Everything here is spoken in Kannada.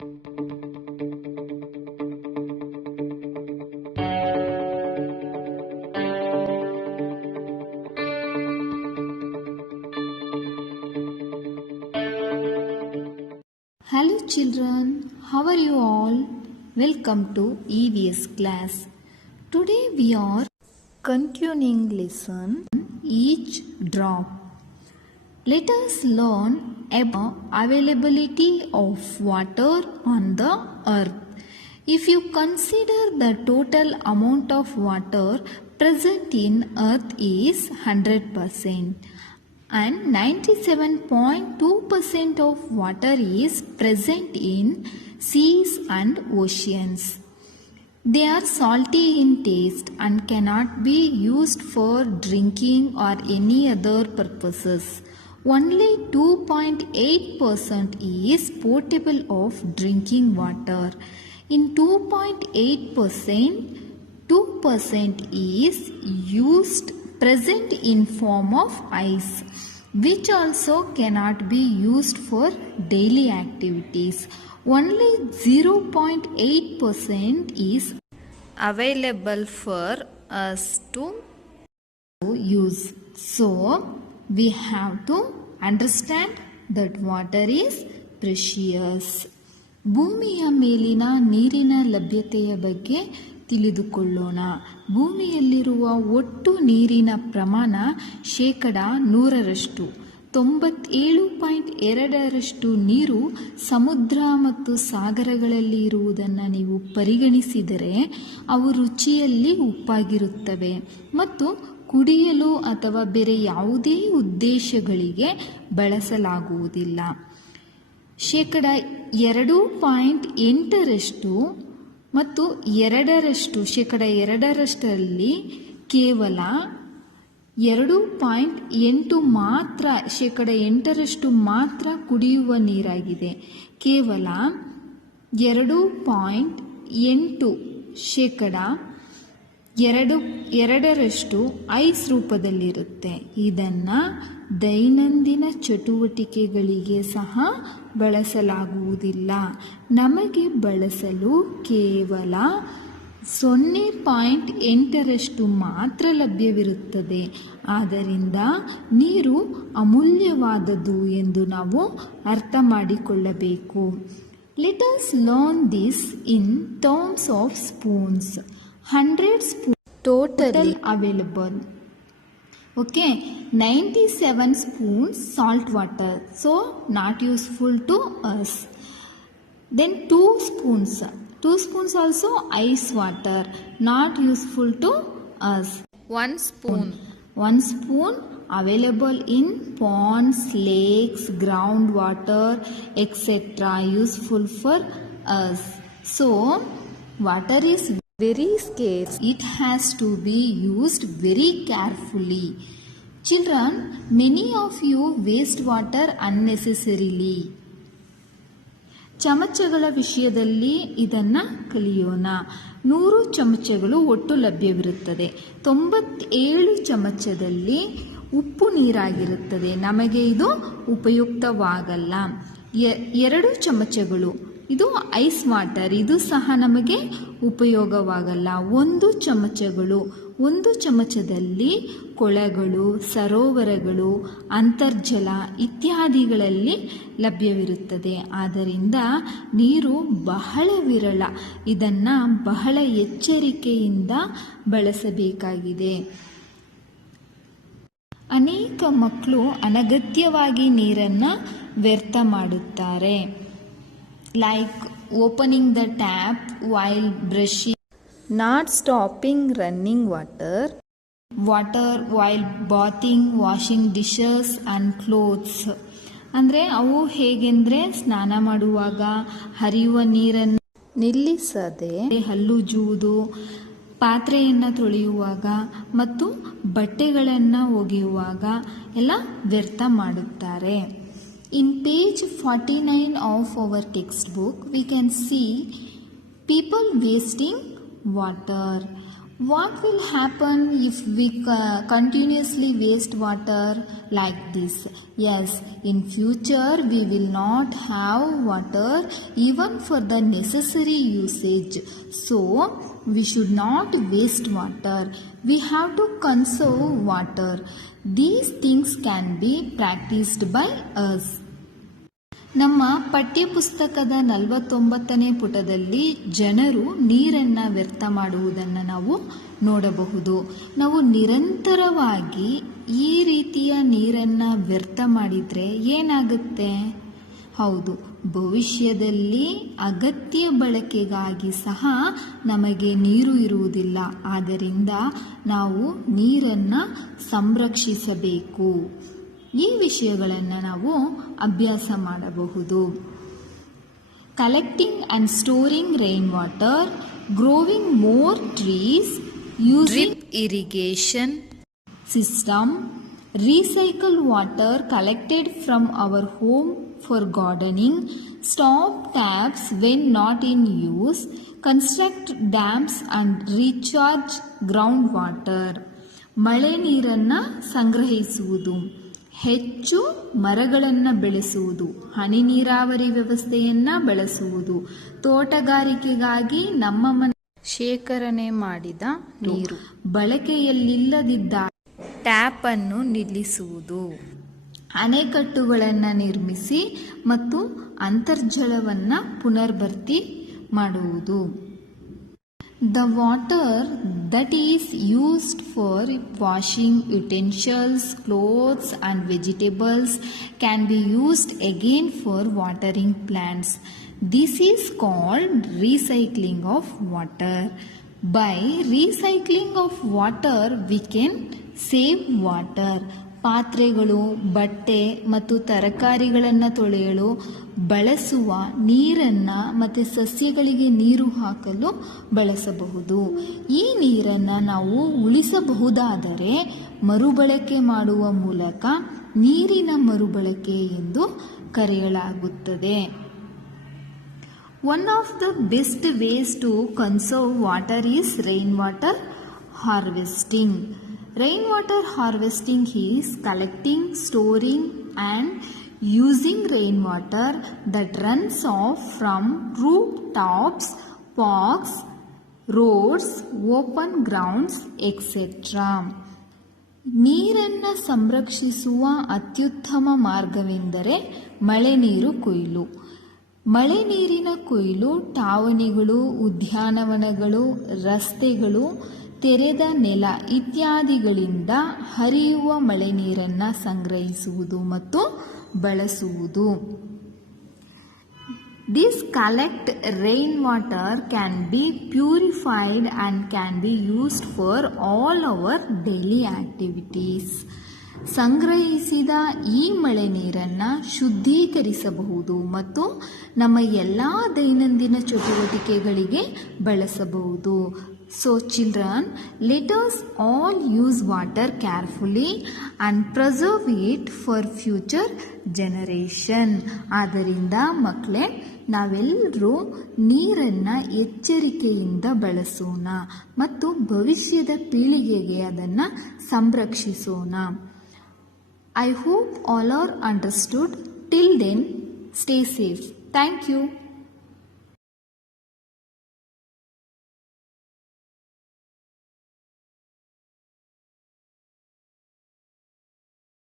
Hello children, how are you all? Welcome to EVS class. Today we are continuing lesson Each Drop. Let us learn about availability of water on the earth. If you consider the total amount of water present in earth is 100%. And 97.2% of water is present in seas and oceans. They are salty in taste and cannot be used for drinking or any other purposes. Only 2.8% is potable of drinking water. In 2.8%, 2% is used present in form of ice, which also cannot be used for daily activities. Only 0.8% is available for us to use. So we have to understand that water is precious. ಭೂಮಿಯ ಮೇಲಿನ ನೀರಿನ ಲಭ್ಯತೆಯ ಬಗ್ಗೆ ತಿಳಿದುಕೊಳ್ಳೋಣ. ಭೂಮಿಯಲ್ಲಿರುವ ಒಟ್ಟು ನೀರಿನ ಪ್ರಮಾಣ 100%. 97.2% ನೀರು ಸಮುದ್ರ ಮತ್ತು ಸಾಗರಗಳಲ್ಲಿ ಇರುವುದನ್ನು ನೀವು ಪರಿಗಣಿಸಿದರೆ ಅವು ರುಚಿಯಲ್ಲಿ ಉಪ್ಪಾಗಿರುತ್ತವೆ ಮತ್ತು ಕುಡಿಯಲು ಅಥವಾ ಬೇರೆ ಯಾವುದೇ ಉದ್ದೇಶಗಳಿಗೆ ಬಳಸಲಾಗುವುದಿಲ್ಲ. 2.8% ಮತ್ತು 2%ರಲ್ಲಿ ಕೇವಲ 2.8 ಮಾತ್ರ 8% ಮಾತ್ರ ಕುಡಿಯುವ ನೀರಾಗಿದೆ. ಕೇವಲ 2.8% ಐಸ್ ರೂಪದಲ್ಲಿರುತ್ತೆ. ಇದನ್ನು ದೈನಂದಿನ ಚಟುವಟಿಕೆಗಳಿಗೆ ಸಹ ಬಳಸಲಾಗುವುದಿಲ್ಲ. ನಮಗೆ ಬಳಸಲು ಕೇವಲ 0.8% ಮಾತ್ರ ಲಭ್ಯವಿರುತ್ತದೆ. ಆದ್ದರಿಂದ ನೀರು ಅಮೂಲ್ಯವಾದದ್ದು ಎಂದು ನಾವು ಅರ್ಥ ಮಾಡಿಕೊಳ್ಳಬೇಕು. Let us learn this in terms of spoons. 100 spoons totally available. Okay, 97 spoons salt water, so not useful to us. Then 2 spoons also ice water, not useful to us. 1 spoon available in ponds, lakes, groundwater, etc. useful for us. So water is very scarce. It has to be used very carefully. Children, many of you waste water unnecessarily. ಚಮಚಗಳ ವಿಷಯದಲ್ಲಿ ಇದನ್ನು ಕಲಿಯೋಣ. 100 ಚಮಚಗಳು ಒಟ್ಟು ಲಭ್ಯವಿರುತ್ತದೆ. 97 ಚಮಚದಲ್ಲಿ ಉಪ್ಪು ನೀರಾಗಿರುತ್ತದೆ. ನಮಗೆ ಇದು ಉಪಯುಕ್ತವಾಗಲ್ಲ. 2 ಚಮಚಗಳು ಇದು ಐಸ್ ವಾಟರ್, ಇದು ಸಹ ನಮಗೆ ಉಪಯೋಗವಾಗಲ್ಲ. 1 ಚಮಚದಲ್ಲಿ ಕೊಳಗಳು, ಸರೋವರಗಳು, ಅಂತರ್ಜಲ ಇತ್ಯಾದಿಗಳಲ್ಲಿ ಲಭ್ಯವಿರುತ್ತದೆ. ಆದ್ದರಿಂದ ನೀರು ಬಹಳ ವಿರಳ. ಇದನ್ನು ಬಹಳ ಎಚ್ಚರಿಕೆಯಿಂದ ಬಳಸಬೇಕಾಗಿದೆ. ಅನೇಕ ಮಕ್ಕಳು ಅನಗತ್ಯವಾಗಿ ನೀರನ್ನು ವ್ಯರ್ಥ ಮಾಡುತ್ತಾರೆ. Like opening the tap while brushing, not stopping running water while bathing, washing dishes and clothes. ಅಂದರೆ ಅವು ಹೇಗೆಂದರೆ ಸ್ನಾನ ಮಾಡುವಾಗ ಹರಿಯುವ ನೀರನ್ನು ನಿಲ್ಲಿಸದೆ ಹಲ್ಲುಜ್ಜುವುದು, ಪಾತ್ರೆಯನ್ನು ತೊಳೆಯುವಾಗ ಮತ್ತು ಬಟ್ಟೆಗಳನ್ನು ಒಗೆಯುವಾಗ ಎಲ್ಲ ವ್ಯರ್ಥ ಮಾಡುತ್ತಾರೆ. In page 49 of our textbook, we can see people wasting water. What will happen if we continuously waste water like this? Yes, in future we will not have water even for the necessary usage. So we should not waste water. We have to conserve water. These things can be practiced by us. ನಮ್ಮ ಪಠ್ಯಪುಸ್ತಕದ 49ನೇ ಪುಟದಲ್ಲಿ ಜನರು ನೀರನ್ನು ವ್ಯರ್ಥ ಮಾಡುವುದನ್ನು ನಾವು ನೋಡಬಹುದು. ನಾವು ನಿರಂತರವಾಗಿ ಈ ರೀತಿಯ ನೀರನ್ನು ವ್ಯರ್ಥ ಮಾಡಿದರೆ ಏನಾಗುತ್ತೆ? ಹೌದು, ಭವಿಷ್ಯದಲ್ಲಿ ಅಗತ್ಯ ಬಳಕೆಗಾಗಿ ಸಹ ನಮಗೆ ನೀರು ಇರುವುದಿಲ್ಲ. ಆದ್ದರಿಂದ ನಾವು ನೀರನ್ನು ಸಂರಕ್ಷಿಸಬೇಕು. ಈ ವಿಷಯಗಳನ್ನು ನಾವು ಅಭ್ಯಾಸ ಮಾಡಬಹುದು. Collecting and storing rain water, growing more trees, using irrigation system, recycle water collected from our home for gardening, stop taps when not in use, construct dams and recharge groundwater. ಮಳೆ ನೀರನ್ನು ಸಂಗ್ರಹಿಸುವುದು, ಹೆಚ್ಚು ಮರಗಳನ್ನು ಬೆಳೆಸುವುದು, ಹನಿ ನೀರಾವರಿ ವ್ಯವಸ್ಥೆಯನ್ನು ಬಳಸುವುದು, ತೋಟಗಾರಿಕೆಗಾಗಿ ನಮ್ಮ ಶೇಖರಣೆ ಮಾಡಿದ ನೀರು ಬಳಕೆಯಲ್ಲಿಲ್ಲದಿದ್ದ ಟ್ಯಾಪ್ ಅನ್ನು ನಿಲ್ಲಿಸುವುದು, ಅಣೆಕಟ್ಟುಗಳನ್ನು ನಿರ್ಮಿಸಿ ಮತ್ತು ಅಂತರ್ಜಲವನ್ನು ಪುನರ್ಭರ್ತಿ ಮಾಡುವುದು. The water that is used for washing utensils, clothes and vegetables can be used again for watering plants. This is called recycling of water. By recycling of water we can save water. ಪಾತ್ರೆಗಳು, ಬಟ್ಟೆ ಮತ್ತು ತರಕಾರಿಗಳನ್ನು ತೊಳೆಯಲು ಬಳಸುವ ನೀರನ್ನು ಮತ್ತು ಸಸ್ಯಗಳಿಗೆ ನೀರು ಹಾಕಲು ಬಳಸಬಹುದು. ಈ ನೀರನ್ನು ನಾವು ಉಳಿಸಬಹುದಾದರೆ ಮರುಬಳಕೆ ಮಾಡುವ ಮೂಲಕ ನೀರಿನ ಮರುಬಳಕೆ ಎಂದು ಕರೆಯಲಾಗುತ್ತದೆ. One of the best ways to conserve water is rainwater harvesting. Rainwater harvesting is collecting, storing and using rainwater that runs off from rooftops, parks, roads, open grounds, etc. ನೀರನ್ನು ಸಂರಕ್ಷಿಸುವ ಅತ್ಯುತ್ತಮ ಮಾರ್ಗವೆಂದರೆ ಮಳೆ ನೀರು ಕೊಯ್ಲು. ಮಳೆ ನೀರಿನ ಕೊಯ್ಲು ಠಾವಣಿಗಳು, ಉದ್ಯಾನವನಗಳು, ರಸ್ತೆಗಳು, ತೆರೆದ ನೆಲ ಇತ್ಯಾದಿಗಳಿಂದ ಹರಿಯುವ ಮಳೆ ನೀರನ್ನು ಸಂಗ್ರಹಿಸುವುದು ಮತ್ತು ಬಳಸುವುದು. This collect rainwater can be purified and can be used for all our daily activities. ಸಂಗ್ರಹಿಸಿದ ಈ ಮಳೆ ನೀರನ್ನು ಶುದ್ಧೀಕರಿಸಬಹುದು ಮತ್ತು ನಮ್ಮ ಎಲ್ಲ ದೈನಂದಿನ ಚಟುವಟಿಕೆಗಳಿಗೆ ಬಳಸಬಹುದು. So children, let us all use water carefully and preserve it for future generation. ಆದ್ದರಿಂದ ಮಕ್ಕಳೇ, ನಾವೆಲ್ಲರೂ ನೀರನ್ನು ಎಚ್ಚರಿಕೆಯಿಂದ ಬಳಸೋಣ ಮತ್ತು ಭವಿಷ್ಯದ ಪೀಳಿಗೆಗೆ ಅದನ್ನು ಸಂರಕ್ಷಿಸೋಣ. I hope all are understood. Till then, stay safe. Thank you.